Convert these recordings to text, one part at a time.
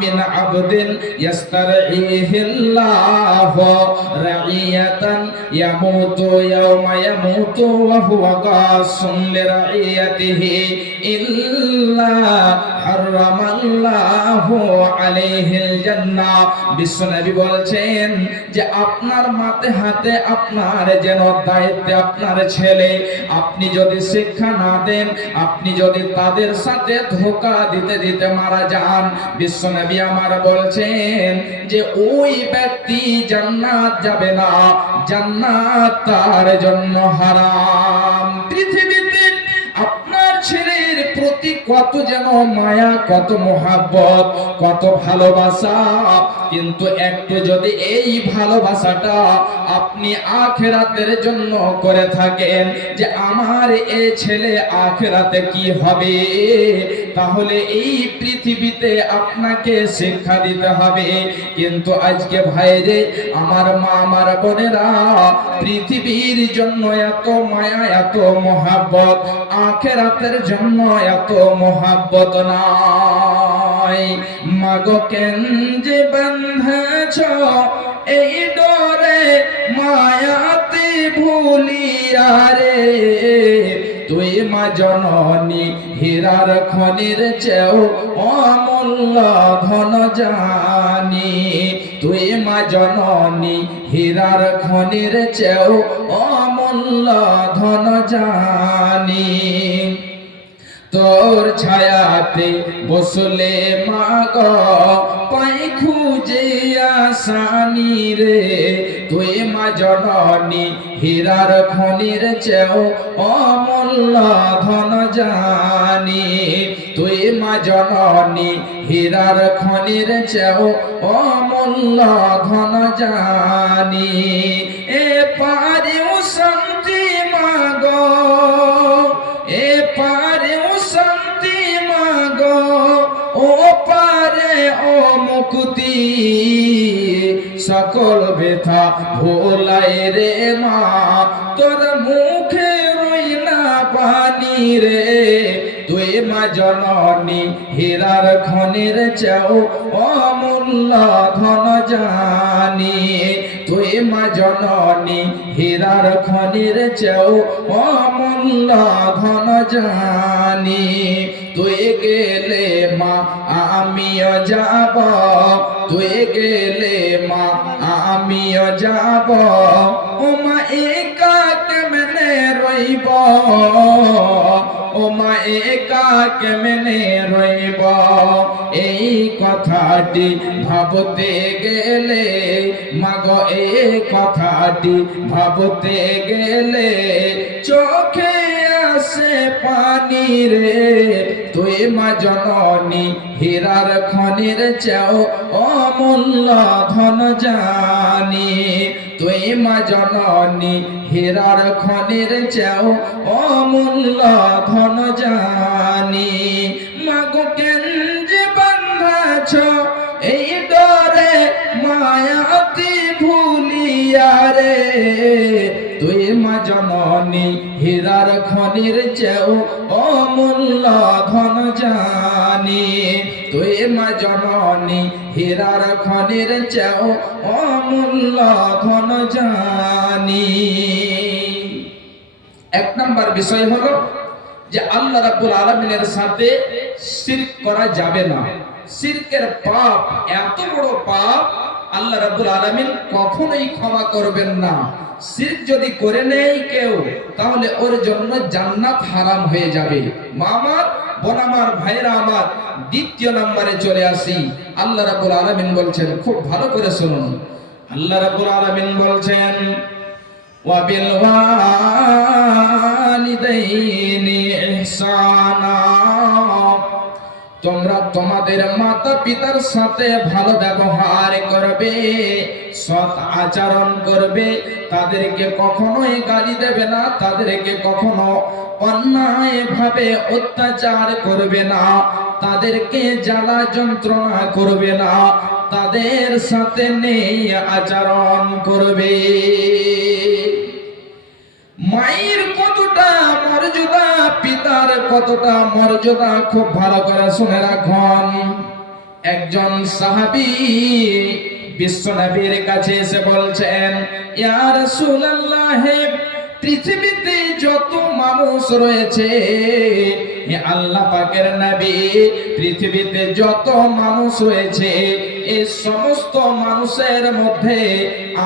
মিন আবদিন ইয়াস্তারঈহিল্লাহু রাইয়াতান ইয়ামুতু ইয়াওমা ইয়ামুতু ওয়া হুয়া গাসুন লিরাইয়াতিহি ইল্লা হারামাল্লাহু আলাইহিল জান্নাহ। বিশ্বনবী বলছেন যে আপনার মাথে হাতে আপনার যেন দায়িত্বে আপনার ছেলে, আপনি যদি শিক্ষা না দেন, আপনি যদি তাদের সাথে ধোঁকা দিতে দিতে মারা যান, বিশ্বনবী আমার বলছেন যে ওই ব্যক্তি জান্নাত যাবে না, জান্নাত তার জন্য হারাম। পৃথিবীতে আপনার ছেলের প্রতি কত যেন মায়া, কত মোহাব্বত, কত ভালোবাসা, কিন্তু একটু যদি এই ভালোবাসাটা আপনি আখিরাতের জন্য করে থাকেন যে আমার এই ছেলে আখিরাতে কি হবে, তাহলে এই পৃথিবীতে আপনাকে শিক্ষা দিতে হবে। কিন্তু আজকে ভাইরে আমার মা, আমার বোনেরা, পৃথিবীর জন্য এত মায়া, এত মোহাব্বত, আখিরাতের জন্য এত মোহাব্বত নাই। মাগো কেন যে বাঁধেছ এই ডোরে মায়াতে ভুলিয়া রে, তুই মা জননী হীরার খনির চেয়েও অমূল্য ধন জানি, তুই মা জননী হীরার খনির চেয়েও অমূল্য ধন জানি। তোর ছায়াতে বসলে মাগো পাই খুঁজে আসানি রে, তুই মা জননী হীরার খনির চেয়েও অমূল্য ধন জানি, তুই মা জননী হীরার খনির চেয়েও অমূল্য ধন জানি। এ পারেও শান্তি মাগো, এ পারেও শান্তি মাগো, ও পারে ও মুক্তি, সকল ব্যথা ভোলাই রে মা, তোর মুখে রইনা পানি রে, তুই মা জননী হীরার খনির চেয়েও অমূল্য ধন জানি, তুই মা জননী হীরার খনির চেয়েও অমূল্য ধন জানি। তুই গেলে মা আমিও যাব, তুই গেলে মা আমিও যাব, ও মা একা কেমনে রইব, ও মা একা কেমনে রইব, এই কথাটি ভাবতে গেলে মাগো, এই কথাটি ভাবতে গেলে চোখে আসে পানি রে, তুই মা জননী হীরার খনির চেয়েও অমূল্য ধন জানি, তুই মা জননী হীরার খনির চেয়েও অমূল্য ধন জানি। মাগো কেন যে বাঁধাছ এই ডোরে মায়াতে ভুলিয়া রে, তুই মা জননী হীরার খনির চেয়েও অমূল্য ধন জানি, তুই মা জননী হীরার খনির চেয়েও অমূল্য ধন জানি। এক নাম্বার বিষয় হলো যে আল্লাহ রাব্বুল আলামিনের সাথে শিরক করা যাবে না। শিরকের পাপ এত বড় পাপ, আল্লাহ রাব্বুল আলামিন কখনোই ক্ষমা করবেন না। শিরক যদি করে নেয় কেউ, তাহলে ওর জন্য জান্নাত হারাম হয়ে যাবে। মা আমার, বোন আমার, ভাইরা আমার, দ্বিতীয় নম্বরে চলে আসি। আল্লাহ রাব্বুল আলামিন বলছেন, খুব ভালো করে শুনুন। আল্লাহ রাব্বুল আলামিন বলছেন, ওয়া বিল ওয়ালিদাইনি ইহসানা, তোমরা তোমাদের মাতা পিতার সাথে ভালো ব্যবহার করবে, সৎ আচরণ করবে, তাদেরকে কখনোই গালি দেবে না, তাদেরকে কখনো অন্যায় ভাবে অত্যাচার করবে না, তাদেরকে জ্বালা যন্ত্রণা করবে না, তাদের সাথে নেই আচরণ করবে। মায়ের কতটা মর্যাদা, পিতার কতটা মর্যাদা, খুব ভালো করে শুনে রাখুন। একজন সাহাবী বিশ্ব নবীর কাছে এসে বলছেন, ইয়া রাসূলুল্লাহ, পৃথিবীতে যত মানুষ রয়েছে, হে আল্লাহ পাকের নবী, পৃথিবীতে যত মানুষ রয়েছে এই সমস্ত মানুষের মধ্যে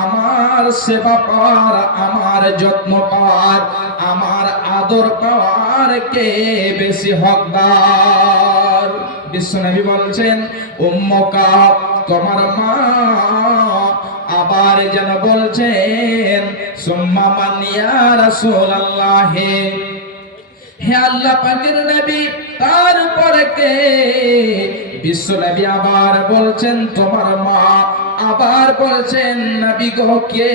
আমার সেবা পাওয়ার, আমার যত্ন পাওয়ার, আমার আদর পাওয়ার কে বেশি হকদার? বিশ্বনবী বলছেন, উম্মুকা, তোমার মা। আবার যেন বলছেন, সুম্মা মান ইয়া রাসূলুল্লাহ, হে আল্লাহ পাকের নবী, তারপরে কে? বিশ্বনবী আবার বলছেন, তোমার মা। আবার বলছেন, নবী গো কে?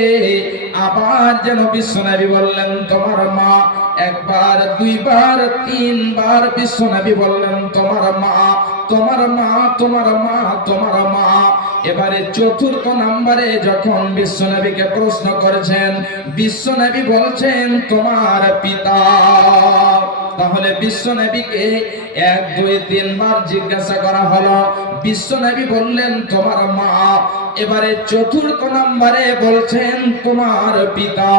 আবার যেন বিশ্বনবী বললেন, তোমার মা। একবার, দুইবার, তিনবার বিশ্বনবী বললেন, তোমার মা, তোমার মা, তোমার মা, তোমার মা। এবারে চতুর্থ নম্বরে যখন বিশ্বনবীকে প্রশ্ন করেছেন, বিশ্বনবী বলছেন, তোমার পিতা। তাহলে বিশ্বনবীকে 1, 2, 3 বার জিজ্ঞাসা করা হলো, বিশ্বনবী বললেন, তোমার মা। এবারে চতুর্থ নম্বরে বলছেন, তোমার পিতা।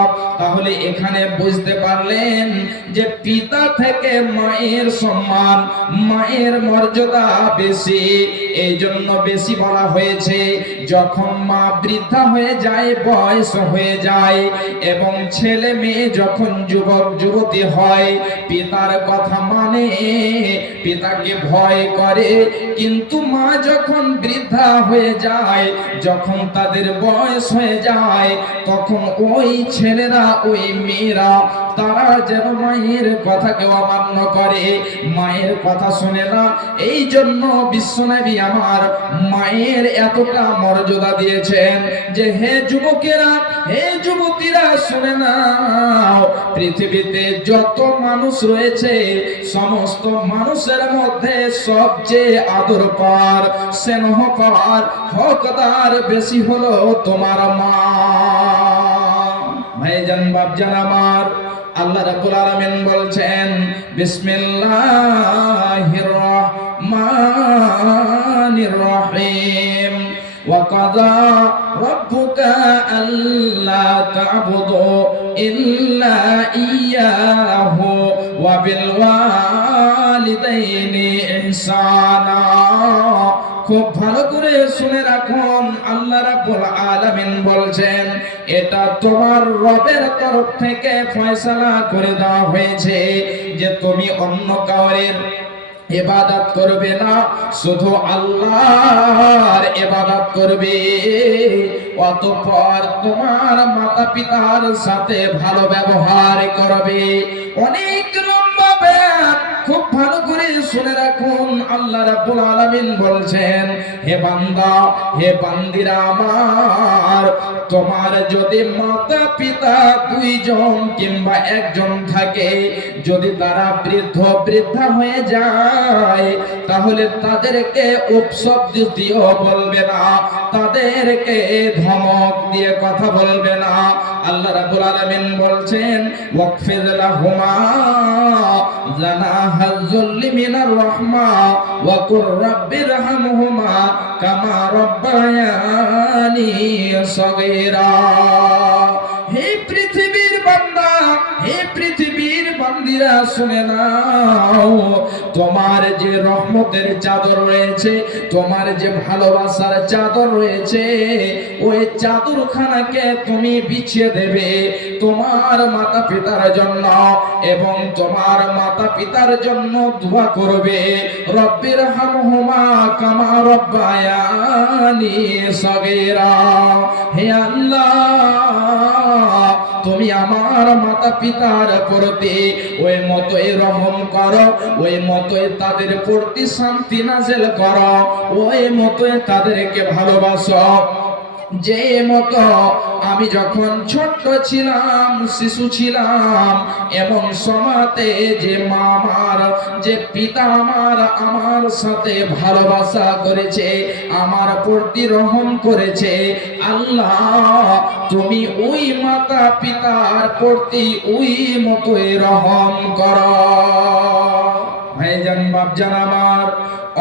তাহলে এখানে বুঝতে পারলেন যে পিতা থেকে মায়ের সম্মান, মায়ের মর্যাদা বেশি। এই জন্য বেশি বলা হয়েছে। যখন মা বৃদ্ধা হয়ে যায়, বয়স হয়ে যায়, এবং ছেলে মেয়ে যখন যুবক যুবতী হয়, পিতার কথা মানে, পিতাকে ভয় করে। কিন্তু মা যখন বৃদ্ধা হয়ে যায়, যখন তাদের বয়স হয়ে যায়, তখন ওই ছেলেরা, ওই মেয়েরা, তারা যেন মায়ের কথাকে অমান্য করে, মায়ের কথা শোনে না। এই জন্য বিশ্বনবী আমার মায়ের এতটা মর্যাদা দিয়েছেন যে, হে যুবকেরা, হে যুবতীরা, শুনে নাও, পৃথিবীতে যত মানুষ রয়েছে সমস্ত মানুষের মধ্যে সবচেয়ে আদর পাওয়ার, স্নেহ পাওয়ার হকদার বেশি হলো তোমার মা। ভাইজান, বাপজান আমার, আল্লাহ রাব্বুল আলামিন বলছেন, বিসমিল্লাহির রহমানির রহিম, ওয়া কাযা রাব্বুকা আল্লা তা'বুদু ইল্লা ইয়্যাহু ওয়া বিল ওয়ালিদাইনি ইহসানা। খুব ভালো করে শুনে রাখুন, আল্লাহ রাব্বুল আলামিন বলছেন, এটা তোমার রবের তরফ থেকে ফয়সালা করে দেওয়া হয়েছে যে তুমি অন্য কাউরের ইবাদত করবে না, শুধু আল্লাহর ইবাদত করবে। অতঃপর তোমার মাতা পিতার সাথে ভালো ব্যবহার করবে। অনেক লম্বা বয়ান, খুব ভালো করে শুনে রাখুন। আল্লাহ রাব্বুল আলামিন বলছেন, হে বান্দা, হে বান্দিরা আমার, তোমার যদি মাতা পিতা 2 জন কিংবা 1 জন থাকে, যদি তারা বৃদ্ধ বৃদ্ধা হয়ে যায়, তাহলে তাদেরকে উপশব্দ দিয়ে বলবে না, তাদেরকে ধমক দিয়ে কথা বলবে না। আল্লাহ রাব্বুল আলামিন বলছেন, ওয়াকফির লাহুমা জানাহা যুল্লি মিনার রাহমা ওয়া কুর রাব্বিরহামহুমা কামা রাব্বায়ানি সগীরা। হে পৃথিবীর বান্দা, হে পৃথিবীর বান্দিরা, শুনে নাও, তোমার যে রহমতের চাদর রয়েছে, তোমার যে ভালোবাসার চাদর রয়েছে, ওই চাদরখানাকে তুমি বিছিয়ে দেবে তোমার মাতা পিতার জন্য, এবং তোমার মাতা পিতার জন্য দোয়া করবে, রব্বির হামহুমা কামা রব্বায়ানি সগীরা। হে আল্লাহ, তুমি আমার মাতা পিতার প্রতি ওই মতই রহম করো, ওই মতই তাদের প্রতি শান্তি নাযিল করো, ওই মতই তাদেরকে ভালোবাসো। যে মতো আমি যখন ছোট্ট ছিলাম, শিশু ছিলাম, এমন সময়তে যে মা আমার, যে পিতা আমার, আমার সাথে ভালোবাসা করেছে, আমার প্রতি রহম করেছে, আল্লাহ তুমি ওই মাতা পিতার প্রতি ওই মতোই রহম করো। ভাইজান, বাপজান আমার,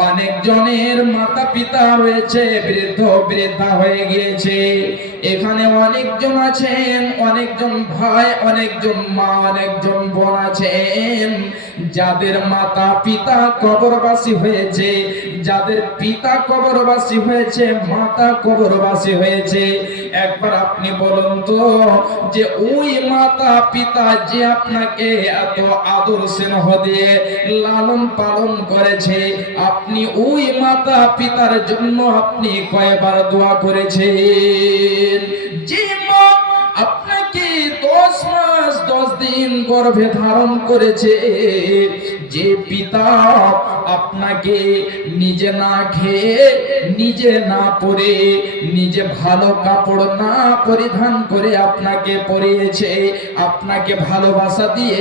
অনেকজনের মাতা পিতা রয়েছে বৃদ্ধ বৃদ্ধা হয়ে গিয়েছে। এখানে অনেকজন আছেন, অনেকজন ভাই, অনেকজন মা, অনেকজন বোন আছেন যাদের মাতা পিতা কবরবাসী হয়েছে, যাদের পিতা কবরবাসী হয়েছে, মাতা কবরবাসী হয়েছে। একবার আপনি বলুন তো, যে ওই মাতা পিতা যে আপনাকে এত আদর স্নেহ দিয়ে লালন পালন করেছে, আপনি ওই মাতা পিতার জন্য আপনি কয়বার দোয়া করেছেন? যে মা আপনাকে 10 মাস 10 দিন গর্ভে ধারণ করেছে, যে পিতা আপনাকে নিজে না খেয়ে, নিজে না পরে, নিজে ভালো কাপড় না পরিধান করে আপনাকে পরিয়েছে, আপনাকে ভালোবাসা দিয়ে,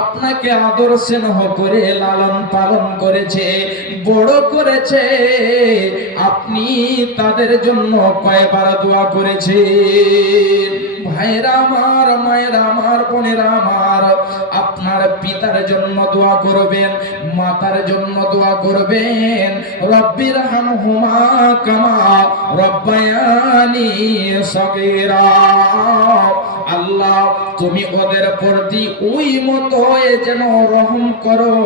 আপনাকে আদর স্নেহ করে লালন পালন করেছে, বড় করেছে, আপনি তাদের জন্য কয়বার দোয়া করেছেন? ভাইরা আমার, মায়েরা আমার, বোনেরা আমার, আপনার পিতার জন্য দোয়া করবেন, মাতার জন্য দোয়া করবেন। রব্বির হামহুমা কামা রব্বায়ানি সগীরা। আল্লাহ তুমি ওদের প্রতি ওই মতো যেন রহম করো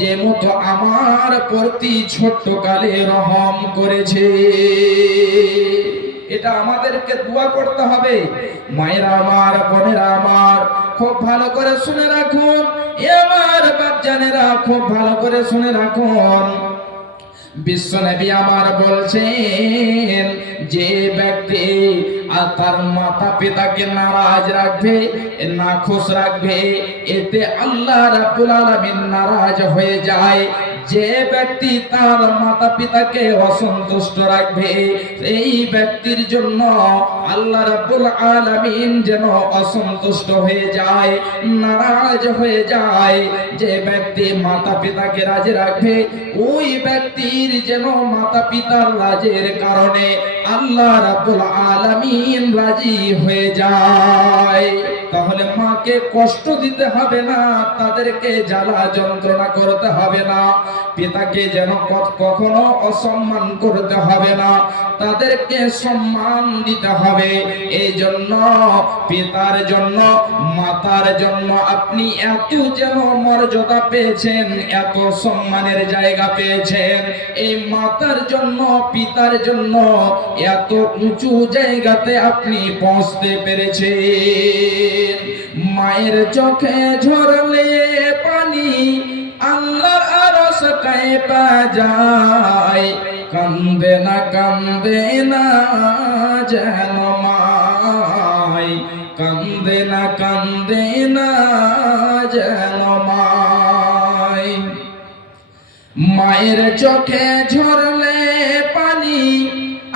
যে মতো আমার প্রতি ছোট্টকালে রহম করেছে। এটা আমাদেরকে দোয়া করতে হবে। মায়েরা আমার, বোনেরা আমার, খুব ভালো করে শুনে রাখুন। আমার বাচ্চানেরা খুব ভালো করে শুনে রাখুন। বিশ্বনবী আমার বলছেন, যে ব্যক্তি তার মাতা পিতাকে নারাজ রাখবে, নাখুশ রাখবে, এতে আল্লাহ রাব্বুল আলামিন নারাজ হয়ে যায়। যে ব্যক্তি তার মাতা পিতাকে অসন্তুষ্ট রাখবে, এই ব্যক্তির জন্য আল্লাহ রাব্বুল আলামিন যেন অসন্তুষ্ট হয়ে যায়, নারাজ হয়ে যায়। যে ব্যক্তি মাতা পিতাকে রাজি রাখবে, ওই ব্যক্তির যেন মাতা পিতার রাজের কারণে আল্লাহ রাব্বুল আলামিন রাজি হয়ে যায়। তাহলে মাকে কষ্ট দিতে হবে না, তাদেরকে জ্বালা যন্ত্রণা করতে হবে না, পিতাকে যেন কখনো অসম্মান করতে হবে না, তাদেরকে সম্মান দিতে হবে। এই জন্য পিতার জন্য, মাতার জন্য আপনি এত যেন মর্যাদা পেয়েছেন, এত সম্মানের জায়গা পেয়েছেন। এই মাতার জন্য, পিতার জন্য এত উঁচু জায়গাতে আপনি পৌঁছতে পেরেছেন। মায়ের চোখে ঝরলে পানি আল্লাহর আরশ কাঁপা যায়, কান্দে না যেন মায়, কান্দে না যেন মায়। মায়ের চোখে ঝরলে পানি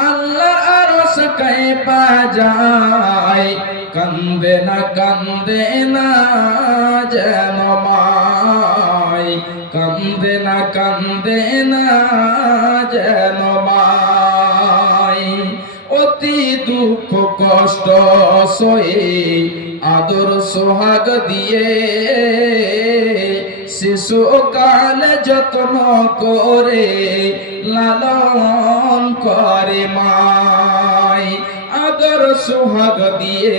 আল্লাহর আরশ কাঁপা যায়, কান্দে না যেন মায়, কান্দে না যেন মায়। অতি দুঃখ কষ্ট সয়ে আদর সোহাগ দিয়ে শিশুকাল যত্ন করে লালন করে মায়। আদর সোহাগ দিয়ে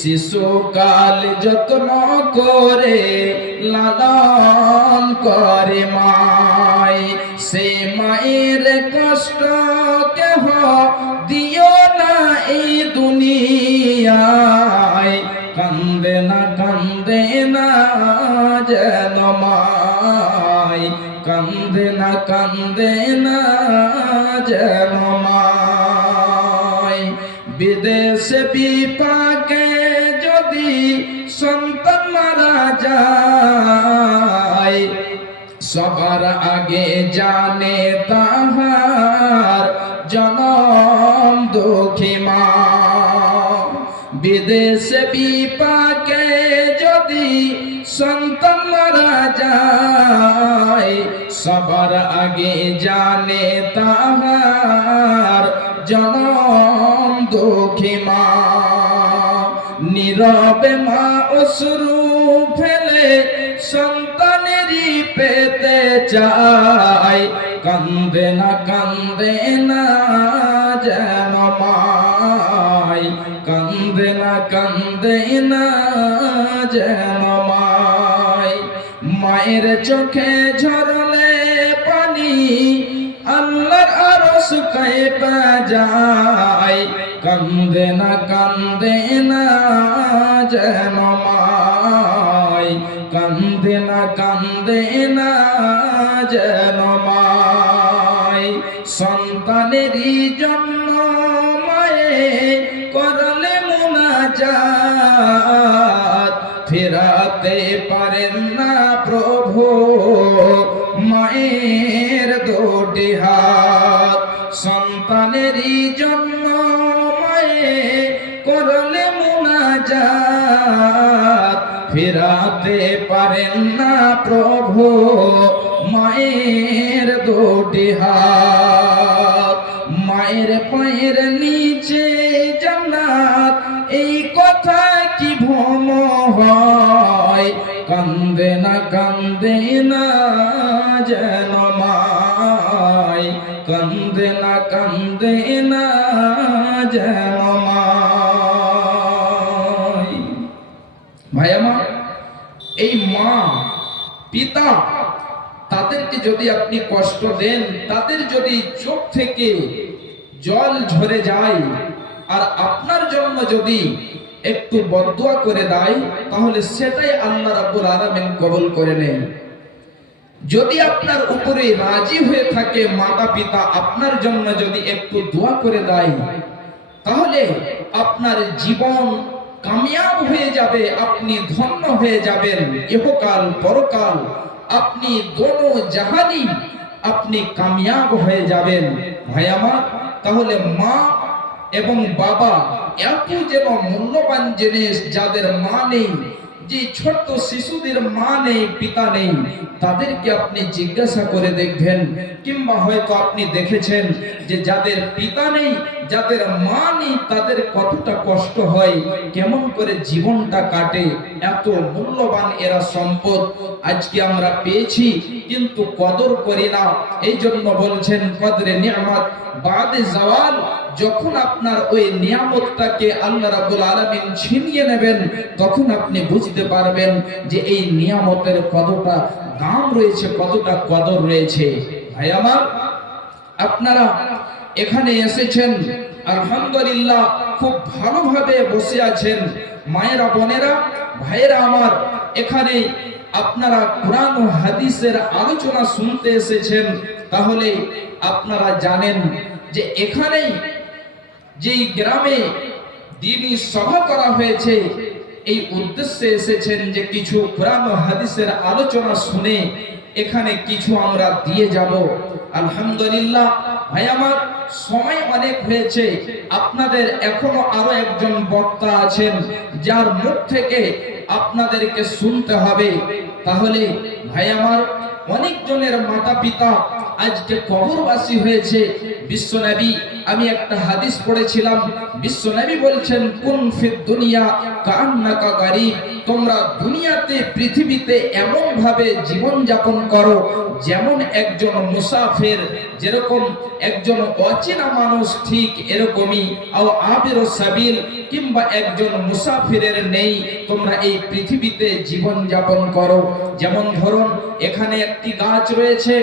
শিশুকাল যত্ন করে লালন করে মায়। সে মায়ের কষ্ট কেহ দিও না এই দুনিয়ায়, কান্দে না যেন মায়, কান্দে না যেন মায়। বিদেশে বিপাকে যদি সন্তান মারা যায়, সবার আগে জানে তাহার জনম দুঃখী মা। বিদেশে বিপাকে যদি সন্তান মারা যায়, সবার আগে জানে তাহার জনম দুঃখী মা। নীরবে মা অশ্রু ফেলে সন্তানেরই পেতে চায়, কান্দে না যেন মাই, কান্দে না যেন মাই। মায়ের চোখে ঝরলে পানি আল্লাহর আরশ কাঁপে যায়, কান্দে না যেন মাই, কান্দে না যেন মাই। সন্তানেরই জন্য মায়ে করলে মুনাজাত, ফেরাতে পারেন না প্রভু মায়ের দুটি হাত। সন্তানেরই জন্য মায়ে করলে মুনাজাত, ফেরাতে পারেন না প্রভু মায়ের দুটি হাত। মায়ের পায়ের নিচে জান্নাত, এই কথা কি ভ্রম হয়? কান্দে না যেন মাই, কান্দে না যেন মাই। ভাই আমার, এই মা পিতা তাদেরকে যদি আপনি কষ্ট দেন, তাদের যদি চোখ থেকে জল ঝরে যায়, আর আপনার জন্য যদি একটু বদদুয়া করে দেয়, তাহলে সেটাই আল্লাহ রাব্বুল আলামিন কবুল করে নেন। যদি আপনার উপরে রাজি হয়ে থাকে মাতা পিতা, আপনার জন্য যদি একটু দোয়া করে দেয়, তাহলে আপনার জীবন কামিয়াব হয়ে যাবে, আপনি ধন্য হয়ে যাবেন। ইহকাল পরকাল আপনি দোনো জাহানি আপনি কামিয়াব হয়ে যাবেন। ভাই আমার, তাহলে মা এবং বাবা এত যেন মূল্যবান জিনিস, যাদের মা নেই, যে ছোট্ট শিশুদের মা নেই, পিতা নেই, তাদেরকে আপনি জিজ্ঞাসা করে দেখবেন, কিংবা হয়তো আপনি দেখেছেন যে যাদের পিতা নেই, যাদের মা নেই, তাদের কতটা কষ্ট হয়, কেমন করে জীবনটা কাটে। এত মূল্যবান এরা সম্পদ আজকে আমরা পেয়েছি, কিন্তু কদর করি না। এই জন্য বলছেন কদরে নিয়ামত বাদে জাওয়াল। যখন আপনার ওই নিয়ামতটাকে আল্লাহ রাব্বুল আলামিন ছিনিয়ে নেবেন, তখন আপনি বুঝতে পারবেন যে এই নিয়ামতের কতটা দাম রয়েছে, কতটা কদর রয়েছে। ভাই আমার, আপনারা এখানে এসেছেন, আলহামদুলিল্লাহ খুব ভালোভাবে বসে আছেন। মায়েরা, বোনেরা, ভাইয়েরা আমার, এখানে আপনারা কোরআন ও হাদিসের আলোচনা শুনতে এসেছেন। তাহলে আপনারা জানেন যে এখানেই যেই গ্রামে দ্বীনি সভা করা হয়েছে, এই উদ্দেশ্যে এসেছেন যে কিছু কোরআন ও হাদিসের আলোচনা শুনে এখানে কিছু আমরা দিয়ে যাব। আলহামদুলিল্লাহ ভাই আমার, সময় অনেক হয়েছে, আপনাদের এখনো আরো একজন বক্তা আছেন যার মুখ থেকে আপনাদেরকে শুনতে হবে। তাহলে ভাই আমার, অনেক জনের মাতা পিতা আজকে কবরবাসী হয়েছে। বিশ্বনবী, আমি একটা হাদিস পড়েছিলাম, বিশ্বনবী বলছেন কুন ফিদ দুনিয়া কান্নাকা গারিব, তোমরা দুনিয়াতে পৃথিবীতে এমন ভাবে জীবন যাপন করো যেমন একজন মুসাফির। যেরকম একজন অচেনা মানুষ, ঠিক এরকমই আও আবির সাবিল, কিংবা একজন মুসাফিরের নেই, তোমরা এই পৃথিবীতে জীবন যাপন করো। যেমন ধরুন, এখানে একটি গাছ রয়েছে,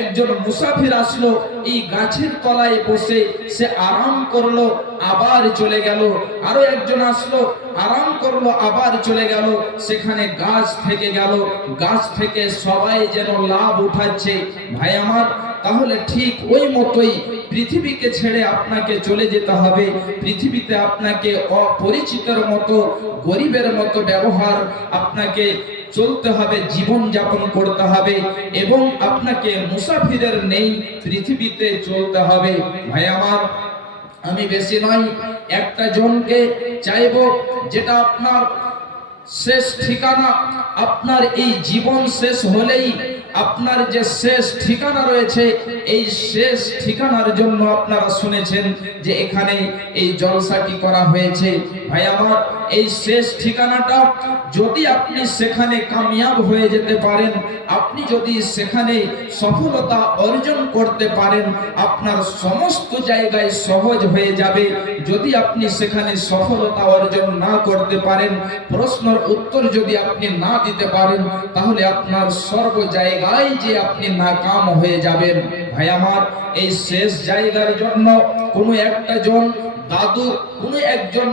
একজন মুসাফির আসলো, এই গাছের তলায় বসে সে আরাম করলো, আবার চলে গেল। আরো একজন আসলো, আরাম করলো, আবার চলে গেল। সেখানে গাছ থেকে গেল, গাছ থেকে সবাই যেন লাভ উঠাচ্ছে। ভাই আমার, তাহলে ঠিক ওই মতোই পৃথিবীকে ছেড়ে আপনাকে চলে যেতে হবে। পৃথিবীতে আপনাকে অপরিচিতের মতো, গরিবের মতো ব্যবহার আপনাকে চলতে হবে, জীবন যাপন করতে হবে, এবং আপনাকে মুসাফিরের নেই পৃথিবীতে চলতে হবে। ভাই আমার, আমি বেশি নয়, একটা জনকে চাইবো যেটা আপনার শেষ ঠিকানা। আপনার এই জীবন শেষ হলেই আপনার যে শেষ ঠিকানা রয়েছে, এই শেষ ঠিকানার জন্য আপনারা শুনেছেন যে এখানে এই জলসাটি করা হয়েছে। ভাই আমার, এই শেষ ঠিকানাটা যদি আপনি সেখানে কামিয়াব হয়ে যেতে পারেন, আপনি যদি সেখানে সফলতা অর্জন করতে পারেন, আপনার সমস্ত জায়গায় সহজ হয়ে যাবে। যদি আপনি সেখানে সফলতা অর্জন না করতে পারেন, প্রশ্নের উত্তর যদি আপনি না দিতে পারেন, তাহলে আপনার সর্ব জায়গায় যে আপনি নাকাম হয়ে যাবেন। ভাই আমার, এই শেষ জায়গার জন্য কোনো একটা জন দাদু, কোনো একজন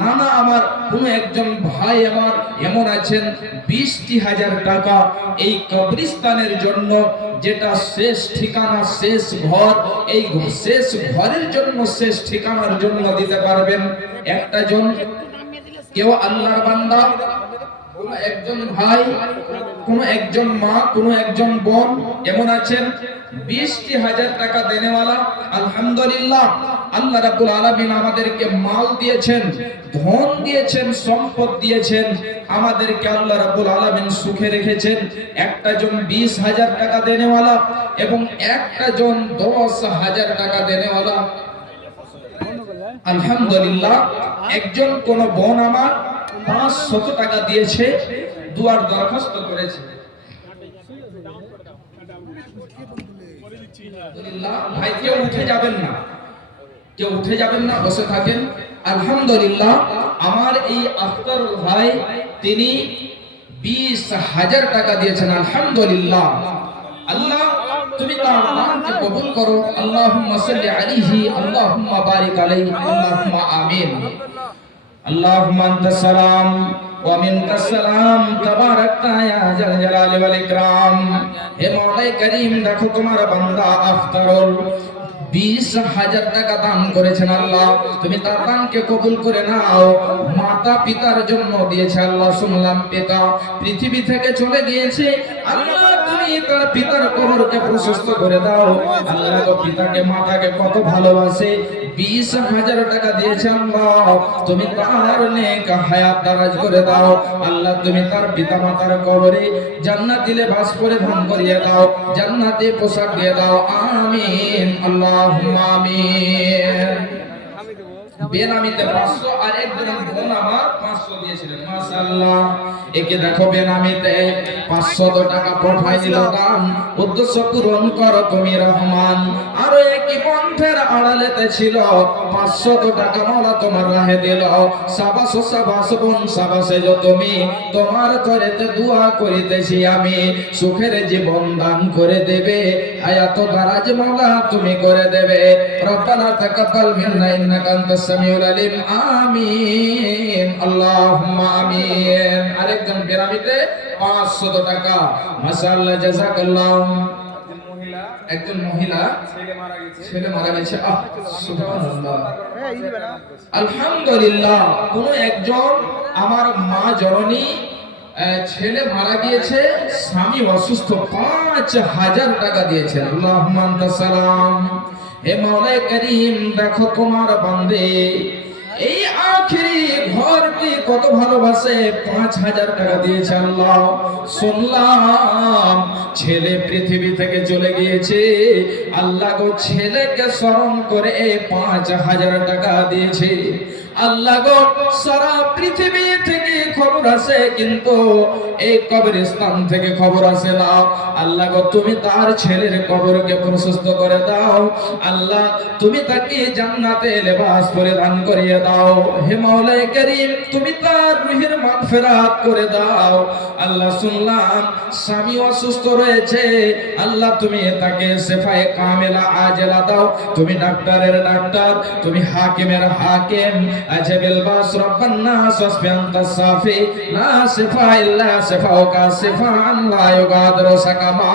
নানা আমার, কোনো একজন ভাই আমার এমন আছেন 20,000 টাকা এই কবরস্থানের জন্য, যেটা শেষ ঠিকানা, শেষ ঘর, এই শেষ ঘরের জন্য, শেষ ঠিকানার জন্য দিতে পারবেন। একটা জন কেউ আল্লাহর বান্দা, কোন একজন ভাই, কোন একজন মা, কোন একজন বোন এমন আছেন 20,000 টাকা দেনেওয়ালা। আলহামদুলিল্লাহ, আল্লাহ রাব্বুল আলামিন আমাদেরকে মাল দিয়েছেন, ধন দিয়েছেন, সম্পদ দিয়েছেন, আমাদেরকে আল্লাহ রাব্বুল আলামিন সুখে রেখেছেন। একটা জন 20,000 টাকা দেনেওয়ালা এবং একটা জন 10,000 টাকা দেনেওয়ালা। আলহামদুলিল্লাহ, একজন কোন বোন আমার 500 টাকা দিয়েছে, দুয়ার দরখাস্ত করেছে। ভাই কেউ উঠে যাবেন না, কেউ উঠে যাবেন না, বসে থাকেন। আলহামদুলিল্লাহ, আমার এই আখতারুল ভাই তিনি 20,000 টাকা দিয়েছেন। আলহামদুলিল্লাহ, আল্লাহ তুমি তার নামকে কবুল করো। আল্লাহুম্মা সাল্লি আলাইহি, আল্লাহুম্মা বারিক আলাইহি, আল্লাহুম্মা আমিন। আল্লাহুম্মা আনতাস সালাম ওয়া মিনকাস সালাম, তাবারাকতা ইয়া জাল জালালি ওয়াল ইকরাম। হে মওলাই করিম, দেখো তোমার বান্দা আখতারুল 20,000 টাকা দান করেছেন। আল্লাহ তুমি তার দানকে কবুল করে নাও। মাতা পিতার জন্য দিয়েছে। আল্লাহ শুনলাম পিতা পৃথিবী থেকে চলে গিয়েছে, আল্লাহ তুমি তার পিতার কবরকে প্রশস্ত করে দাও। আল্লাহ গো, পিতাকে মাতাকে কত ভালোবাসে, 20,000 টাকা দিয়েছে। আল্লাহ তুমি তার নেক হায়াত দারাজ করে দাও। আল্লাহ তুমি তার পিতা মাতার কবরে জান্নাতি লেবাস পরিধান করিয়ে দাও, জান্নাতি পোশাক দিয়ে দাও। আমিন, আল্লাহুম্মা আমিন। বেনামিতে 500 আর একজন বোন আমার 500 দিয়েছিলেন। মাশাআল্লাহ, একে দেখো বেনামিতে 500 টাকা পাঠাই দিল দান। উদ্দেশ্য পূরণ করো তুমি রহমান। আর একই পন্থের আড়ালেতে ছিল 500 টাকা মাওলা তোমার রাহে দিল। সাবাস সাবাস বোন, সাবাসে যো তুমি, তোমার তরেতে দোয়া করিতেছি আমি, সুখের জীবন দান করে দেবে, হায়াত দারাজ মাওলা তুমি করে দেবে। রব্বানা তাকাব্বাল মিন্না ইন্নাকা আনতাস সামিউল আলিম। আমিন, আল্লাহুম্মা আমিন। আরেকজন বেনামিতে 500 টাকা। মাশাআল্লাহ, জাযাকাল্লাহ। একজন মহিলা ছেলে মারা গেছে। সুবহানাল্লাহ, আলহামদুলিল্লাহ। কোন একজন আমার মা জননী, ছেলে মারা গিয়েছে, স্বামী অসুস্থ, 5,000 টাকা দিয়েছেন। আল্লাহুম্মা আনতাস সালাম। হে মাওলাই করিম, দেখো তোমার বান্দে এই আখিরি ঘরকে কত ভালোবাসে, 5,000 টাকা দিয়েছে। আল্লাহ শুনলাম ছেলে পৃথিবী থেকে চলে গিয়েছে, আল্লাহ গো ছেলেকে স্মরণ করে 5,000 টাকা দিয়েছে। আল্লাহ গো সারা পৃথিবী থেকে খবর আসে, কিন্তু এই কবরস্থান থেকে খবর আসে না। আল্লাহ গো তুমি তার ছেলের কবরকে প্রশস্ত করে দাও। আল্লাহ তুমি তাকে জান্নাতে লেবাস পরিধান করিয়ে দাও। হে মাওলাই করিম, তুমি তার রূহের মাগফিরাত করে দাও। আল্লাহ শুনলাম স্বামী অসুস্থ রয়েছে, আল্লাহ তুমি তাকে শিফায়ে কামিলা আজেলা দাও। তুমি ডাক্তারের ডাক্তার, তুমি হাকিমের হাকিম। আজবিল বাস রব্বান নাস ওয়াসফি আনতাস সাফি, লা শিফা ইল্লা শিফাউকা, শিফাআন লা ইউগাদিরু সাকামা।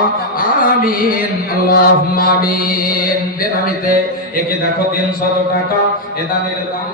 আমিন, আল্লাহুম্মা আমিন। বেনামিতে একে দেখো 300 টাকা, এ দানের দাম